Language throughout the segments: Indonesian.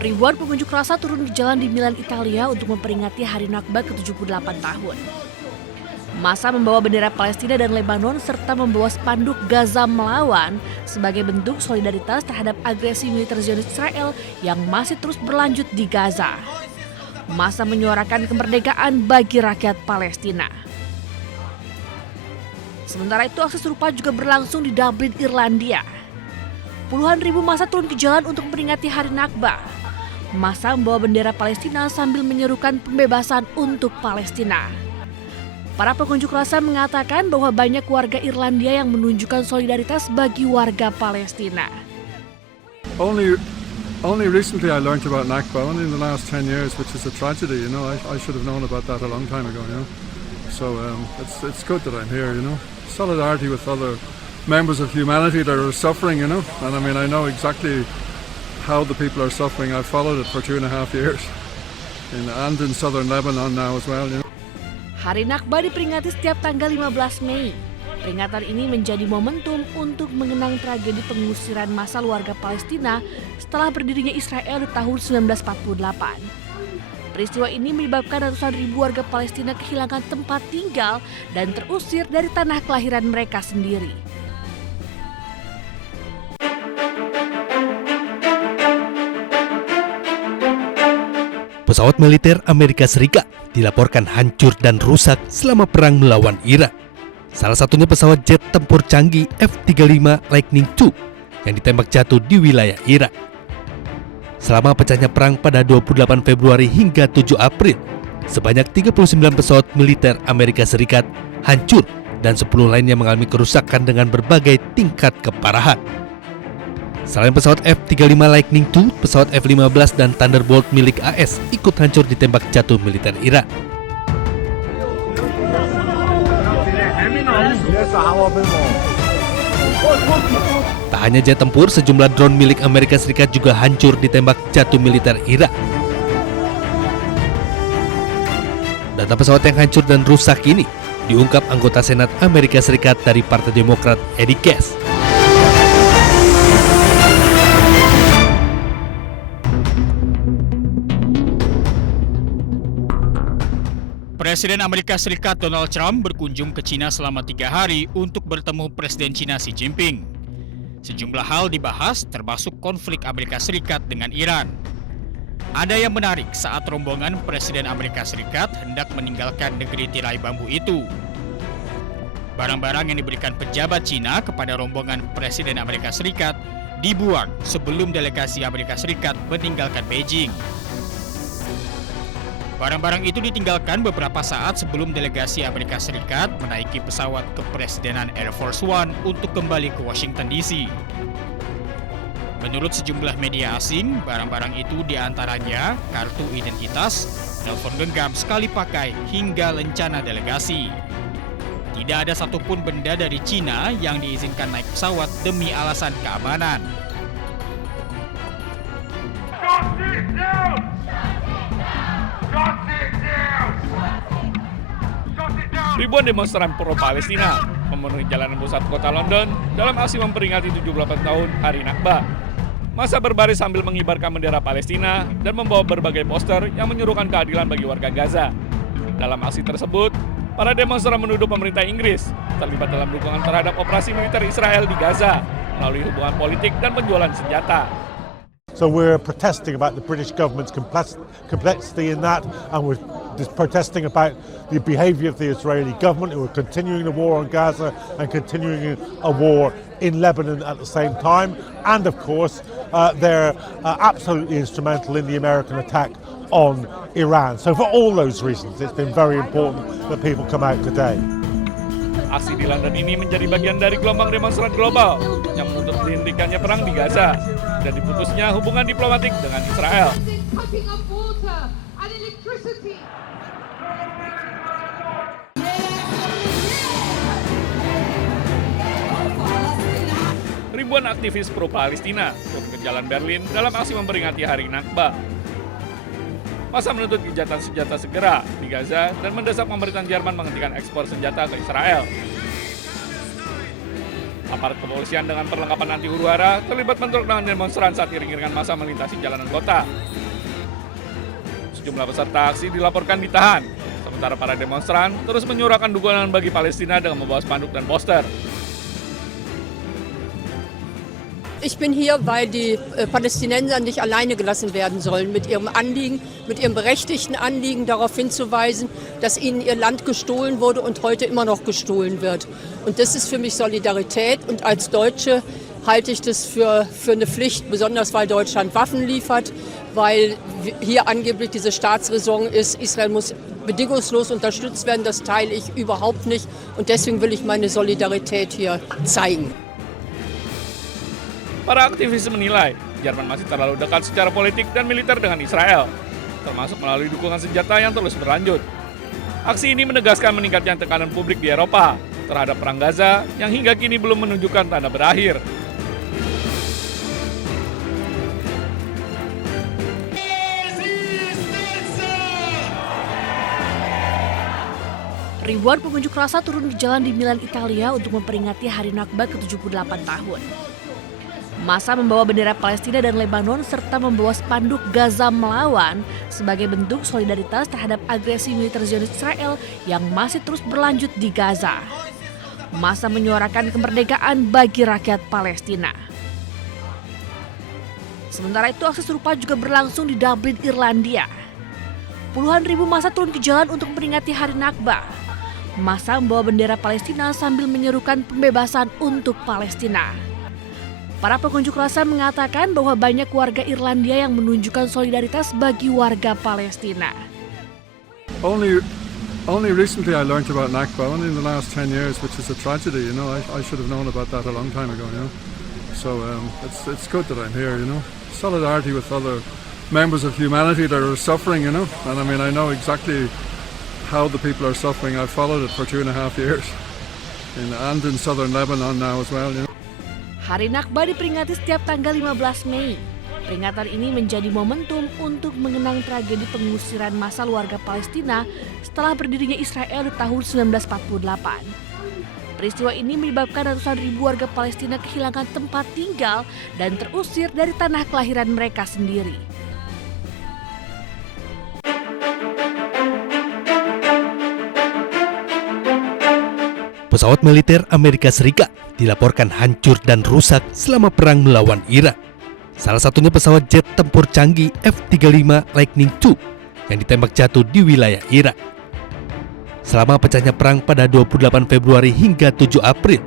Ribuan pengunjuk rasa turun di jalan di Milan, Italia untuk memperingati Hari Nakba ke-78 tahun. Massa membawa bendera Palestina dan Lebanon serta membawa spanduk Gaza melawan sebagai bentuk solidaritas terhadap agresi militer Zionis Israel yang masih terus berlanjut di Gaza. Massa menyuarakan kemerdekaan bagi rakyat Palestina. Sementara itu aksi serupa juga berlangsung di Dublin, Irlandia. Puluhan ribu massa turun ke jalan untuk memperingati Hari Nakba. Massa membawa bendera Palestina sambil menyerukan pembebasan untuk Palestina. Para pengunjuk rasa mengatakan bahwa banyak warga Irlandia yang menunjukkan solidaritas bagi warga Palestina. Only recently I learned about Nakba, only in the last 10 years, which is a tragedy, you know. I should have known about that a long time ago, you know. So it's good that I'm here, you know. Solidarity with other members of humanity that are suffering, you know. And I mean, I know exactly how the people are suffering. I've followed it for 2.5 years. And in southern Lebanon now as well, you know. Hari Nakba diperingati setiap tanggal 15 Mei. Peringatan ini menjadi momentum untuk mengenang tragedi pengusiran massal warga Palestina setelah berdirinya Israel di tahun 1948. Peristiwa ini menyebabkan ratusan ribu warga Palestina kehilangan tempat tinggal dan terusir dari tanah kelahiran mereka sendiri. Pesawat militer Amerika Serikat dilaporkan hancur dan rusak selama perang melawan Irak. Salah satunya pesawat jet tempur canggih F-35 Lightning II yang ditembak jatuh di wilayah Irak. Selama pecahnya perang pada 28 Februari hingga 7 April, sebanyak 39 pesawat militer Amerika Serikat hancur dan 10 lainnya mengalami kerusakan dengan berbagai tingkat keparahan. Selain pesawat F-35 Lightning II, pesawat F-15 dan Thunderbolt milik AS ikut hancur ditembak jatuh militer Irak. Tak hanya jet tempur, sejumlah drone milik Amerika Serikat juga hancur ditembak jatuh militer Irak. Data pesawat yang hancur dan rusak ini diungkap anggota Senat Amerika Serikat dari Partai Demokrat Eddie Cass. Presiden Amerika Serikat Donald Trump berkunjung ke China selama 3 hari untuk bertemu Presiden China Xi Jinping. Sejumlah hal dibahas termasuk konflik Amerika Serikat dengan Iran. Ada yang menarik saat rombongan Presiden Amerika Serikat hendak meninggalkan negeri tirai bambu itu. Barang-barang yang diberikan pejabat China kepada rombongan Presiden Amerika Serikat dibuang sebelum delegasi Amerika Serikat meninggalkan Beijing. Barang-barang itu ditinggalkan beberapa saat sebelum delegasi Amerika Serikat menaiki pesawat kepresidenan Air Force One untuk kembali ke Washington DC. Menurut sejumlah media asing, barang-barang itu diantaranya kartu identitas, telepon genggam sekali pakai, hingga lencana delegasi. Tidak ada satupun benda dari China yang diizinkan naik pesawat demi alasan keamanan. Ribuan demonstran pro-Palestina memenuhi jalanan pusat kota London dalam aksi memperingati 78 tahun Hari Nakba. Massa berbaris sambil mengibarkan bendera Palestina dan membawa berbagai poster yang menyuruhkan keadilan bagi warga Gaza. Dalam aksi tersebut, para demonstran menuduh pemerintah Inggris terlibat dalam dukungan terhadap operasi militer Israel di Gaza melalui hubungan politik dan penjualan senjata. So we're protesting about the British government's complexity in that, and we're protesting about the behaviour of the Israeli government, who are continuing the war on Gaza and continuing a war in Lebanon at the same time. And of course, they're absolutely instrumental in the American attack on Iran. So for all those reasons, it's been very important that people come out today. Aksi di London ini menjadi bagian dari gelombang demonstran global yang menuntut dihentikannya perang di Gaza dan diputusnya hubungan diplomatik dengan Israel. Ribuan aktivis pro-Palestina turun ke jalan Berlin dalam aksi memperingati Hari Nakba. Massa menuntut gencatan senjata segera di Gaza dan mendesak pemerintahan Jerman menghentikan ekspor senjata ke Israel. Aparat kepolisian dengan perlengkapan anti huru hara terlibat bentrok dengan demonstran saat iring-iringan massa melintasi jalanan kota. Sejumlah peserta aksi dilaporkan ditahan, sementara para demonstran terus menyuarakan dukungan bagi Palestina dengan membawa spanduk dan poster. Ich bin hier, weil die Palästinenser nicht alleine gelassen werden sollen mit ihrem Anliegen, mit ihrem berechtigten Anliegen darauf hinzuweisen, dass ihnen ihr Land gestohlen wurde und heute immer noch gestohlen wird. Und das ist für mich Solidarität und als Deutsche halte ich das für eine Pflicht, besonders weil Deutschland Waffen liefert, weil hier angeblich diese Staatsräson ist, Israel muss bedingungslos unterstützt werden, das teile ich überhaupt nicht und deswegen will ich meine Solidarität hier zeigen. Para aktivis menilai Jerman masih terlalu dekat secara politik dan militer dengan Israel, termasuk melalui dukungan senjata yang terus berlanjut. Aksi ini menegaskan meningkatnya tekanan publik di Eropa terhadap perang Gaza yang hingga kini belum menunjukkan tanda berakhir. Ribuan pengunjuk rasa turun di jalan di Milan, Italia untuk memperingati Hari Nakba ke-78 tahun. Massa membawa bendera Palestina dan Lebanon serta membawa spanduk Gaza melawan sebagai bentuk solidaritas terhadap agresi militer Zionis Israel yang masih terus berlanjut di Gaza. Massa menyuarakan kemerdekaan bagi rakyat Palestina. Sementara itu aksi serupa juga berlangsung di Dublin, Irlandia. Puluhan ribu massa turun ke jalan untuk memperingati Hari Nakba. Massa membawa bendera Palestina sambil menyerukan pembebasan untuk Palestina. Para pengunjuk rasa mengatakan bahwa banyak warga Irlandia yang menunjukkan solidaritas bagi warga Palestina. Only recently I learned about Nakba, only in the last 10 years, which is a tragedy, you know. I should have known about that a long time ago, you know. So it's good that I'm here, you know. Solidarity with other members of humanity that are suffering, you know. And I mean, I know exactly how the people are suffering. I've followed it for 2.5 years. And in southern Lebanon now as well, you know. Hari Nakba diperingati setiap tanggal 15 Mei. Peringatan ini menjadi momentum untuk mengenang tragedi pengusiran massal warga Palestina setelah berdirinya Israel di tahun 1948. Peristiwa ini menyebabkan ratusan ribu warga Palestina kehilangan tempat tinggal dan terusir dari tanah kelahiran mereka sendiri. Pesawat militer Amerika Serikat dilaporkan hancur dan rusak selama perang melawan Irak. Salah satunya pesawat jet tempur canggih F-35 Lightning II yang ditembak jatuh di wilayah Irak. Selama pecahnya perang pada 28 Februari hingga 7 April,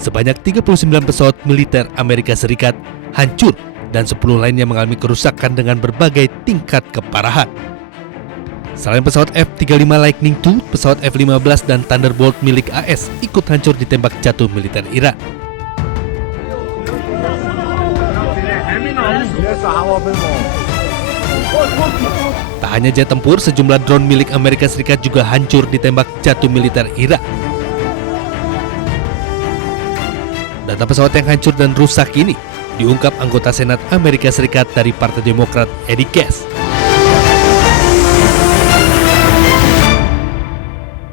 sebanyak 39 pesawat militer Amerika Serikat hancur dan 10 lainnya mengalami kerusakan dengan berbagai tingkat keparahan. Selain pesawat F-35 Lightning II, pesawat F-15 dan Thunderbolt milik AS ikut hancur ditembak jatuh militer Irak. Tak hanya jet tempur, sejumlah drone milik Amerika Serikat juga hancur ditembak jatuh militer Irak. Data pesawat yang hancur dan rusak ini diungkap anggota Senat Amerika Serikat dari Partai Demokrat Eddie Cass.